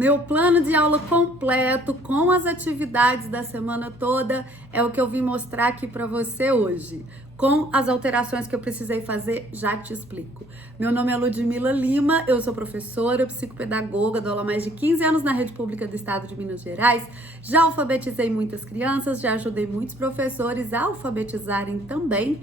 Meu plano de aula completo com as atividades da semana toda é o que eu vim mostrar aqui para você hoje. Com as alterações que eu precisei fazer, já te explico. Meu nome é Ludmila Lima, eu sou professora, psicopedagoga, dou aula há mais de 15 anos na rede pública do estado de Minas Gerais. Já alfabetizei muitas crianças, já ajudei muitos professores a alfabetizarem também.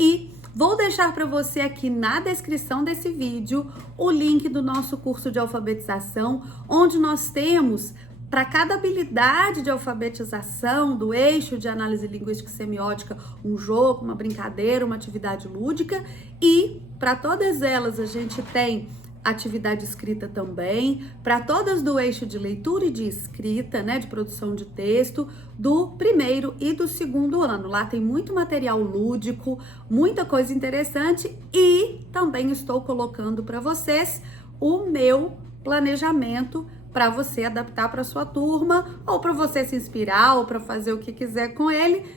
E vou deixar para você aqui na descrição desse vídeo o link do nosso curso de alfabetização, onde nós temos para cada habilidade de alfabetização do eixo de análise linguística e semiótica um jogo, uma brincadeira, uma atividade lúdica, e para todas elas a gente tem atividade escrita também, para todas do eixo de leitura e de escrita, né, de produção de texto, do primeiro e do segundo ano. Lá tem muito material lúdico, muita coisa interessante, e também estou colocando para vocês o meu planejamento para você adaptar para sua turma, ou para você se inspirar, ou para fazer o que quiser com ele,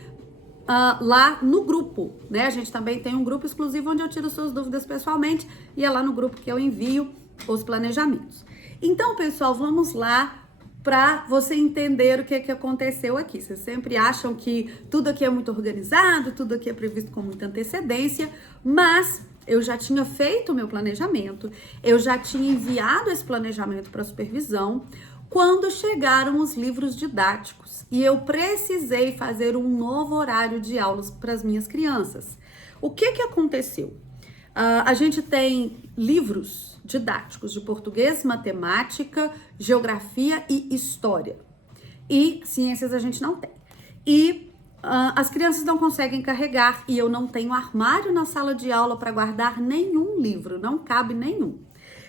lá no grupo, né? A gente também tem um grupo exclusivo onde eu tiro suas dúvidas pessoalmente, e é lá no grupo que eu envio os planejamentos. Então, pessoal, vamos lá para você entender o que aconteceu aqui. Vocês sempre acham que tudo aqui é muito organizado, tudo aqui é previsto com muita antecedência, mas eu já tinha feito o meu planejamento, eu já tinha enviado esse planejamento para supervisão quando chegaram os livros didáticos e eu precisei fazer um novo horário de aulas para as minhas crianças. O que aconteceu? A gente tem livros didáticos de português, matemática, geografia e história. E ciências a gente não tem. E as crianças não conseguem carregar e eu não tenho armário na sala de aula para guardar nenhum livro, não cabe nenhum.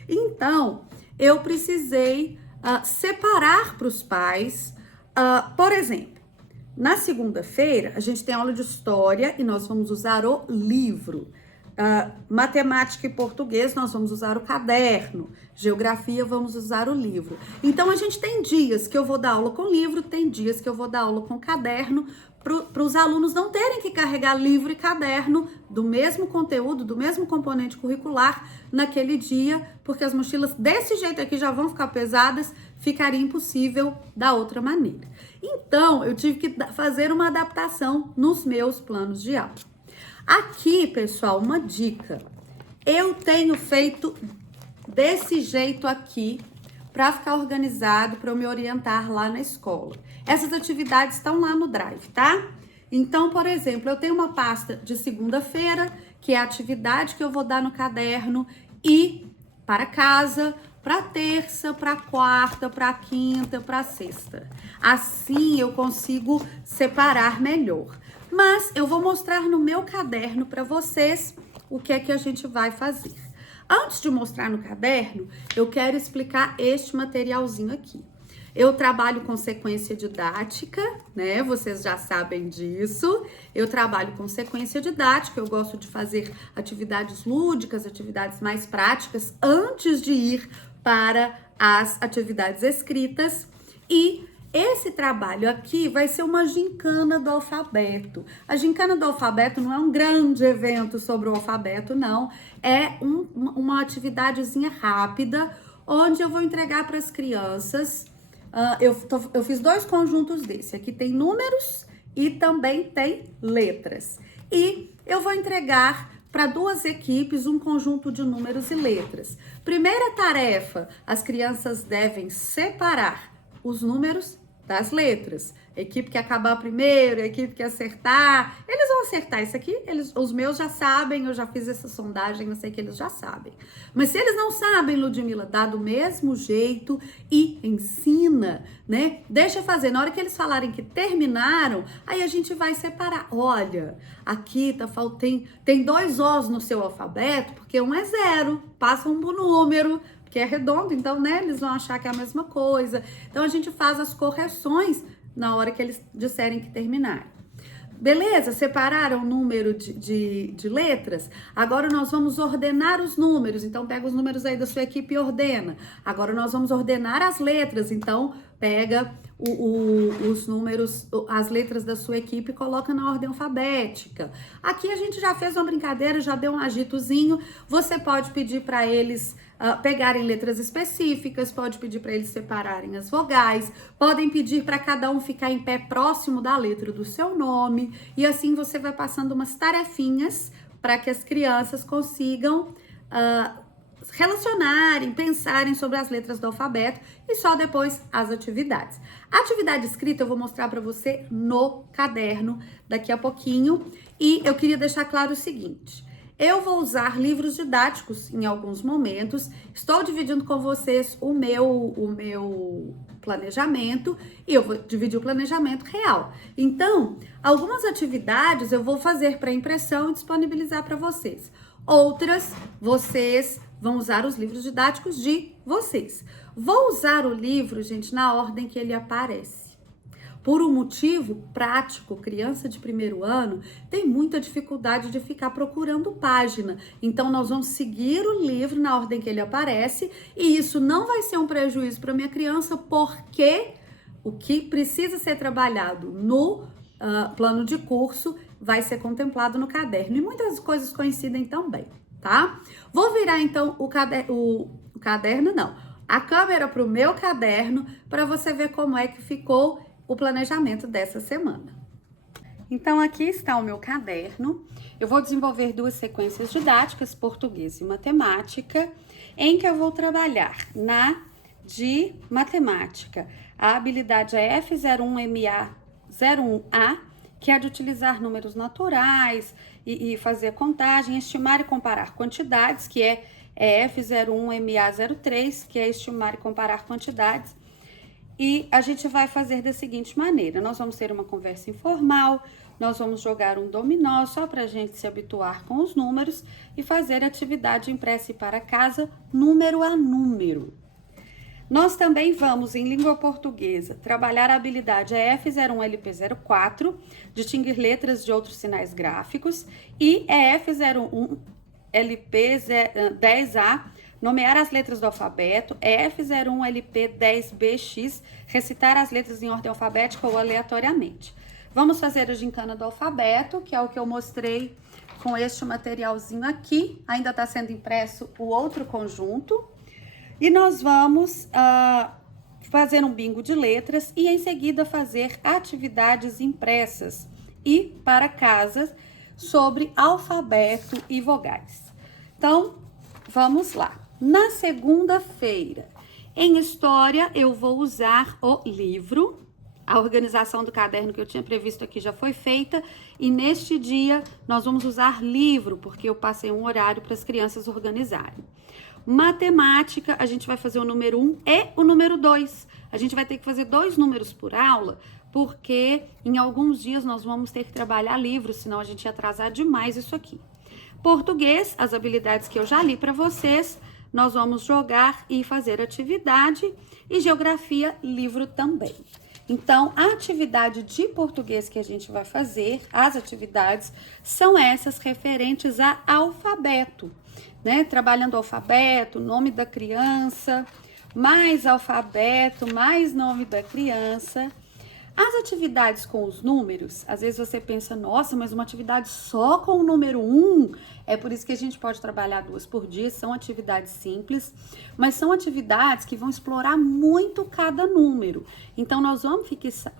Então, eu precisei separar para os pais, por exemplo, na segunda-feira a gente tem aula de história e nós vamos usar o livro. Matemática e português nós vamos usar o caderno, geografia vamos usar o livro. Então a gente tem dias que eu vou dar aula com livro, tem dias que eu vou dar aula com caderno, para os alunos não terem que carregar livro e caderno do mesmo conteúdo, do mesmo componente curricular naquele dia, porque as mochilas desse jeito aqui já vão ficar pesadas, ficaria impossível da outra maneira. Então eu tive que fazer uma adaptação nos meus planos de aula. Aqui, pessoal, uma dica. Eu tenho feito desse jeito aqui para ficar organizado, para eu me orientar lá na escola. Essas atividades estão lá no Drive, tá? Então, por exemplo, eu tenho uma pasta de segunda-feira, que é a atividade que eu vou dar no caderno, e para casa, para terça, para quarta, para quinta, para sexta. Assim eu consigo separar melhor. Mas eu vou mostrar no meu caderno para vocês o que é que a gente vai fazer. Antes de mostrar no caderno, eu quero explicar este materialzinho aqui. Eu trabalho com sequência didática, né? Vocês já sabem disso. Eu trabalho com sequência didática, eu gosto de fazer atividades lúdicas, atividades mais práticas, antes de ir para as atividades escritas. E esse trabalho aqui vai ser uma gincana do alfabeto. A gincana do alfabeto não é um grande evento sobre o alfabeto, não. É uma atividadezinha rápida, onde eu vou entregar para as crianças. Eu fiz dois conjuntos desse. Aqui tem números e também tem letras. E eu vou entregar para duas equipes um conjunto de números e letras. Primeira tarefa, as crianças devem separar os números das letras. A equipe que acabar primeiro, a equipe que acertar, eles vão acertar isso aqui, os meus já sabem, eu já fiz essa sondagem, eu sei que eles já sabem. Mas se eles não sabem, Ludmila, dá do mesmo jeito e ensina, né? Deixa fazer, na hora que eles falarem que terminaram, aí a gente vai separar. Olha, aqui tem dois Os no seu alfabeto, porque um é 0, passa um número, que é redondo, então, né, eles vão achar que é a mesma coisa. Então, a gente faz as correções na hora que eles disserem que terminaram. Beleza? Separaram o número de letras? Agora nós vamos ordenar os números. Então, pega os números aí da sua equipe e ordena. Agora nós vamos ordenar as letras. Então, pega os números, as letras da sua equipe, coloca na ordem alfabética. Aqui a gente já fez uma brincadeira, já deu um agitozinho. Você pode pedir para eles pegarem letras específicas, pode pedir para eles separarem as vogais, podem pedir para cada um ficar em pé próximo da letra do seu nome, e assim você vai passando umas tarefinhas para que as crianças consigam relacionarem, pensarem sobre as letras do alfabeto e só depois as atividades. A atividade escrita eu vou mostrar para você no caderno daqui a pouquinho, e eu queria deixar claro o seguinte: eu vou usar livros didáticos em alguns momentos, estou dividindo com vocês o meu planejamento, e eu vou dividir o planejamento real. Então, algumas atividades eu vou fazer para impressão e disponibilizar para vocês. Outras, vocês vão usar os livros didáticos de vocês. Vou usar o livro, gente, na ordem que ele aparece. Por um motivo prático, criança de primeiro ano tem muita dificuldade de ficar procurando página. Então, nós vamos seguir o livro na ordem que ele aparece, e isso não vai ser um prejuízo para minha criança, porque o que precisa ser trabalhado no plano de curso vai ser contemplado no caderno. E muitas coisas coincidem também, tá? Vou virar, então, a câmera para o meu caderno, para você ver como é que ficou o planejamento dessa semana. Então, aqui está o meu caderno. Eu vou desenvolver duas sequências didáticas, português e matemática, em que eu vou trabalhar de matemática a habilidade F01MA01A, que é de utilizar números naturais e fazer contagem, estimar e comparar quantidades, que é F01MA03, que é estimar e comparar quantidades. E a gente vai fazer da seguinte maneira: nós vamos ter uma conversa informal, nós vamos jogar um dominó só para a gente se habituar com os números e fazer atividade impressa e para casa, número a número. Nós também vamos, em língua portuguesa, trabalhar a habilidade F01LP04, distinguir letras de outros sinais gráficos, e F01LP10A, nomear as letras do alfabeto, F01LP10BX, recitar as letras em ordem alfabética ou aleatoriamente. Vamos fazer a gincana do alfabeto, que é o que eu mostrei com este materialzinho aqui. Ainda está sendo impresso o outro conjunto. E nós vamos fazer um bingo de letras e em seguida fazer atividades impressas e para casa sobre alfabeto e vogais. Então, vamos lá. Na segunda-feira, em História, eu vou usar o livro. A organização do caderno que eu tinha previsto aqui já foi feita, e neste dia nós vamos usar livro, porque eu passei um horário para as crianças organizarem. Matemática, a gente vai fazer o número 1 e o número 2. A gente vai ter que fazer 2 números por aula, porque em alguns dias nós vamos ter que trabalhar livros, senão a gente ia atrasar demais isso aqui. Português, as habilidades que eu já li para vocês, nós vamos jogar e fazer atividade. E geografia, livro também. Então, a atividade de português que a gente vai fazer, as atividades, são essas referentes a alfabeto, né? Trabalhando o alfabeto, nome da criança, mais alfabeto, mais nome da criança. As atividades com os números, às vezes você pensa, nossa, mas uma atividade só com o número 1, é por isso que a gente pode trabalhar 2 por dia, são atividades simples, mas são atividades que vão explorar muito cada número. Então, nós vamos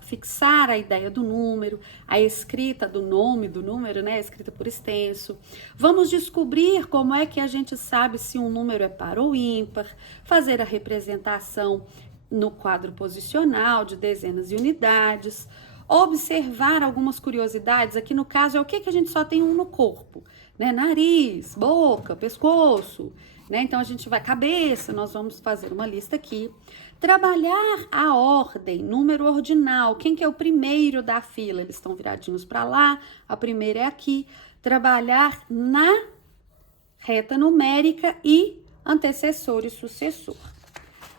fixar a ideia do número, a escrita do nome do número, né, escrita por extenso. Vamos descobrir como é que a gente sabe se um número é par ou ímpar, fazer a representação no quadro posicional de dezenas e unidades, observar algumas curiosidades. Aqui no caso é o que a gente só tem um no corpo, né? Nariz, boca, pescoço, né? Então a gente vai, cabeça, nós vamos fazer uma lista aqui. Trabalhar a ordem, número ordinal, quem que é o primeiro da fila? Eles estão viradinhos para lá, a primeira é aqui. Trabalhar na reta numérica e antecessor e sucessor.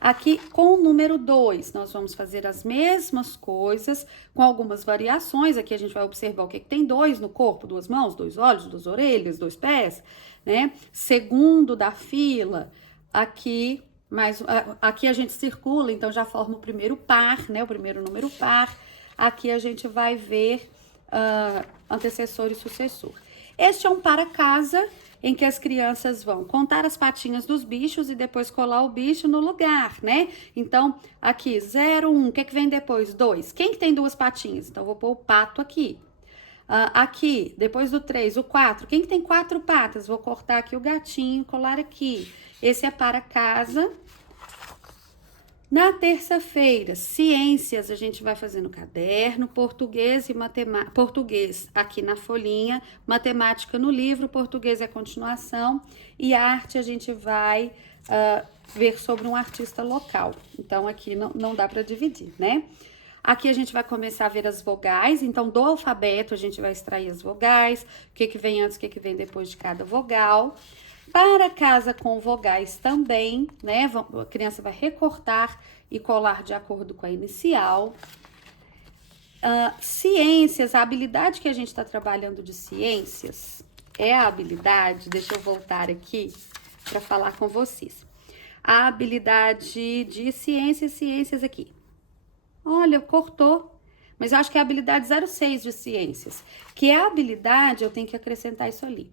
Aqui, com o número 2, nós vamos fazer as mesmas coisas, com algumas variações. Aqui a gente vai observar o que tem 2 no corpo: 2 mãos, 2 olhos, 2 orelhas, 2 pés, né? Segundo da fila, aqui mas aqui a gente circula, então já forma o primeiro par, né? O primeiro número par. Aqui a gente vai ver antecessor e sucessor. Este é um para casa em que as crianças vão contar as patinhas dos bichos e depois colar o bicho no lugar, né? Então, aqui, 0, 1, o que vem depois? 2. Quem que tem 2 patinhas? Então, eu vou pôr o pato aqui. Aqui, depois do 3, o 4. Quem que tem 4 patas? Vou cortar aqui o gatinho e colar aqui. Esse é para casa. Na terça-feira, ciências, a gente vai fazer no caderno, português e matemática, português aqui na folhinha, matemática no livro, português é continuação, e arte a gente vai ver sobre um artista local. Então, aqui não dá para dividir, né? Aqui a gente vai começar a ver as vogais, então do alfabeto a gente vai extrair as vogais, o que vem antes, o que vem depois de cada vogal. Para casa com vogais também, né? A criança vai recortar e colar de acordo com a inicial. Ciências, a habilidade que a gente está trabalhando de ciências é a habilidade, deixa eu voltar aqui para falar com vocês. A habilidade de ciências aqui. Olha, cortou. Mas eu acho que é a habilidade 06 de ciências, que é a habilidade, eu tenho que acrescentar isso ali,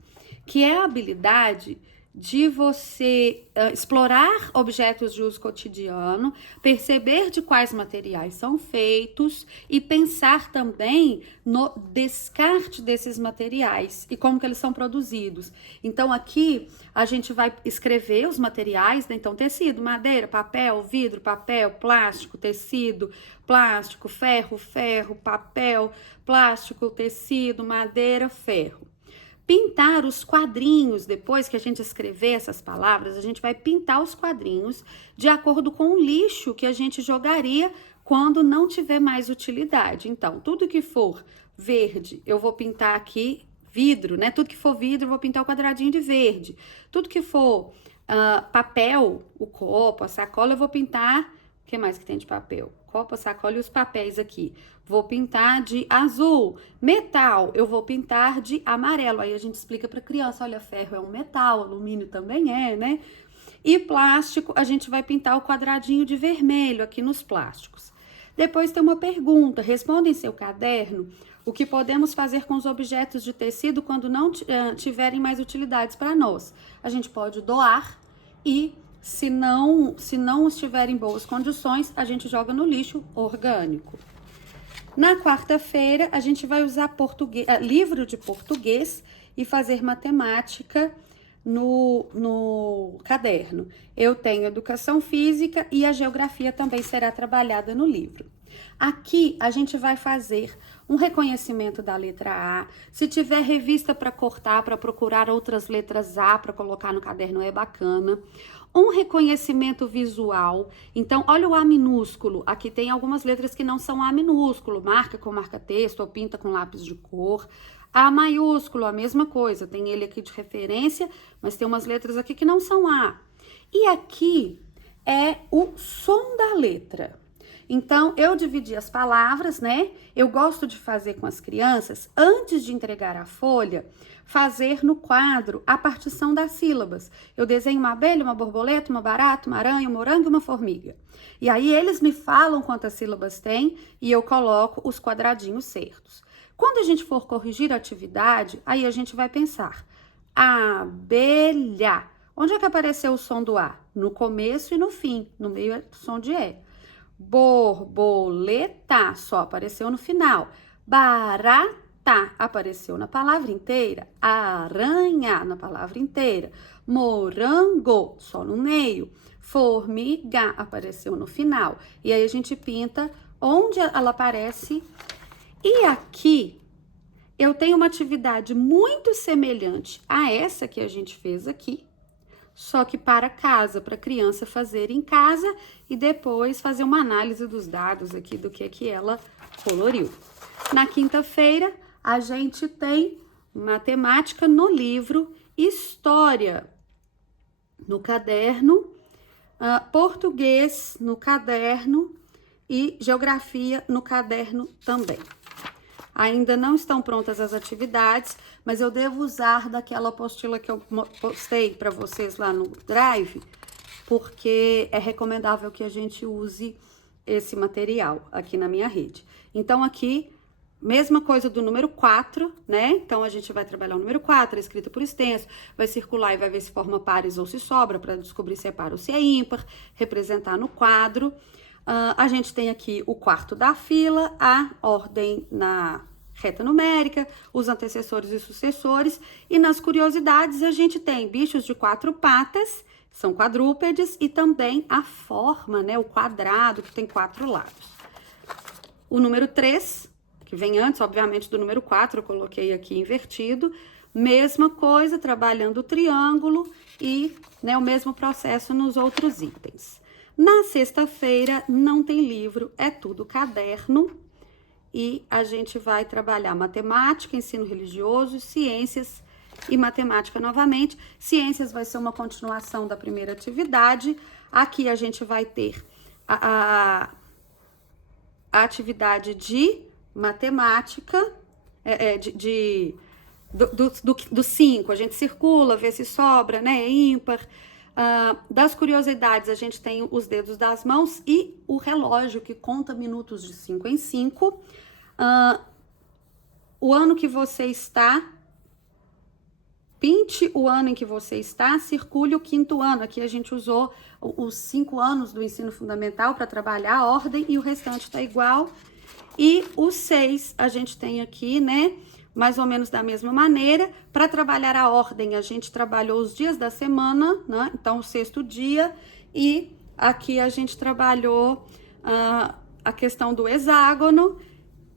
que é a habilidade de você explorar objetos de uso cotidiano, perceber de quais materiais são feitos e pensar também no descarte desses materiais e como que eles são produzidos. Então aqui a gente vai escrever os materiais, né? Então tecido, madeira, papel, vidro, papel, plástico, tecido, plástico, ferro, papel, plástico, tecido, madeira, ferro. Pintar os quadrinhos, depois que a gente escrever essas palavras, a gente vai pintar os quadrinhos de acordo com o lixo que a gente jogaria quando não tiver mais utilidade. Então, tudo que for verde, eu vou pintar aqui vidro, né? Tudo que for vidro, eu vou pintar o quadradinho de verde. Tudo que for papel, o copo, a sacola, eu vou pintar... O que mais que tem de papel? Copo, sacola e os papéis aqui. Vou pintar de azul. Metal, eu vou pintar de amarelo. Aí a gente explica para criança, olha, ferro é um metal, alumínio também é, né? E plástico, a gente vai pintar o quadradinho de vermelho aqui nos plásticos. Depois tem uma pergunta, responda em seu caderno o que podemos fazer com os objetos de tecido quando não tiverem mais utilidades para nós. A gente pode doar e se não estiver em boas condições, a gente joga no lixo orgânico. Na quarta-feira, a gente vai usar livro de português e fazer matemática no caderno. Eu tenho educação física e a geografia também será trabalhada no livro. Aqui, a gente vai fazer um reconhecimento da letra A. Se tiver revista para cortar, para procurar outras letras A para colocar no caderno, é bacana. Um reconhecimento visual. Então, olha o A minúsculo. Aqui tem algumas letras que não são A minúsculo. Marca com marca-texto ou pinta com lápis de cor. A maiúsculo, a mesma coisa. Tem ele aqui de referência, mas tem umas letras aqui que não são A. E aqui é o som da letra. Então, eu dividi as palavras, né? Eu gosto de fazer com as crianças, antes de entregar a folha, fazer no quadro a partição das sílabas. Eu desenho uma abelha, uma borboleta, uma barata, uma aranha, um morango e uma formiga. E aí, eles me falam quantas sílabas tem e eu coloco os quadradinhos certos. Quando a gente for corrigir a atividade, aí a gente vai pensar, abelha. Onde é que apareceu o som do A? No começo e no fim, no meio é o som de E. Borboleta só apareceu no final. Barata apareceu na palavra inteira. Aranha na palavra inteira. Morango só no meio. Formiga apareceu no final. E aí a gente pinta onde ela aparece. E aqui eu tenho uma atividade muito semelhante a essa que a gente fez aqui. Só que para casa, para a criança fazer em casa e depois fazer uma análise dos dados aqui do que ela coloriu. Na quinta-feira, a gente tem matemática no livro, história no caderno, português no caderno e geografia no caderno também. Ainda não estão prontas as atividades, mas eu devo usar daquela apostila que eu postei para vocês lá no Drive porque é recomendável que a gente use esse material aqui na minha rede. Então, aqui, mesma coisa do número 4, né? Então, a gente vai trabalhar o número 4, escrita por extenso, vai circular e vai ver se forma pares ou se sobra, para descobrir se é par ou se é ímpar, representar no quadro. A gente tem aqui o quarto da fila, a ordem na reta numérica, os antecessores e sucessores, e nas curiosidades a gente tem bichos de 4 patas, são quadrúpedes, e também a forma, né, o quadrado, que tem 4 lados. O número 3, que vem antes, obviamente, do número 4, eu coloquei aqui invertido, mesma coisa, trabalhando o triângulo e, né, o mesmo processo nos outros itens. Na sexta-feira não tem livro, é tudo caderno, e a gente vai trabalhar matemática, ensino religioso, ciências e matemática novamente. Ciências vai ser uma continuação da primeira atividade. Aqui a gente vai ter a atividade de matemática, do 5, a gente circula, vê se sobra, né, é ímpar. Das curiosidades, a gente tem os dedos das mãos e o relógio que conta minutos de 5 em 5. O ano que você está, pinte o ano em que você está, circule o 5º ano. Aqui a gente usou os 5 anos do ensino fundamental para trabalhar a ordem e o restante está igual. E os 6 a gente tem aqui, né, mais ou menos da mesma maneira. Para trabalhar a ordem, a gente trabalhou os dias da semana, né, então o 6º dia, e aqui a gente trabalhou a questão do hexágono,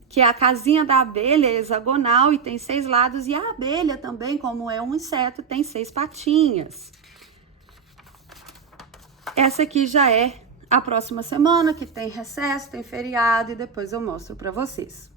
que é a casinha da abelha, é hexagonal e tem 6 lados, e a abelha também, como é um inseto, tem 6 patinhas. Essa aqui já é a próxima semana, que tem recesso, tem feriado, e depois eu mostro para vocês.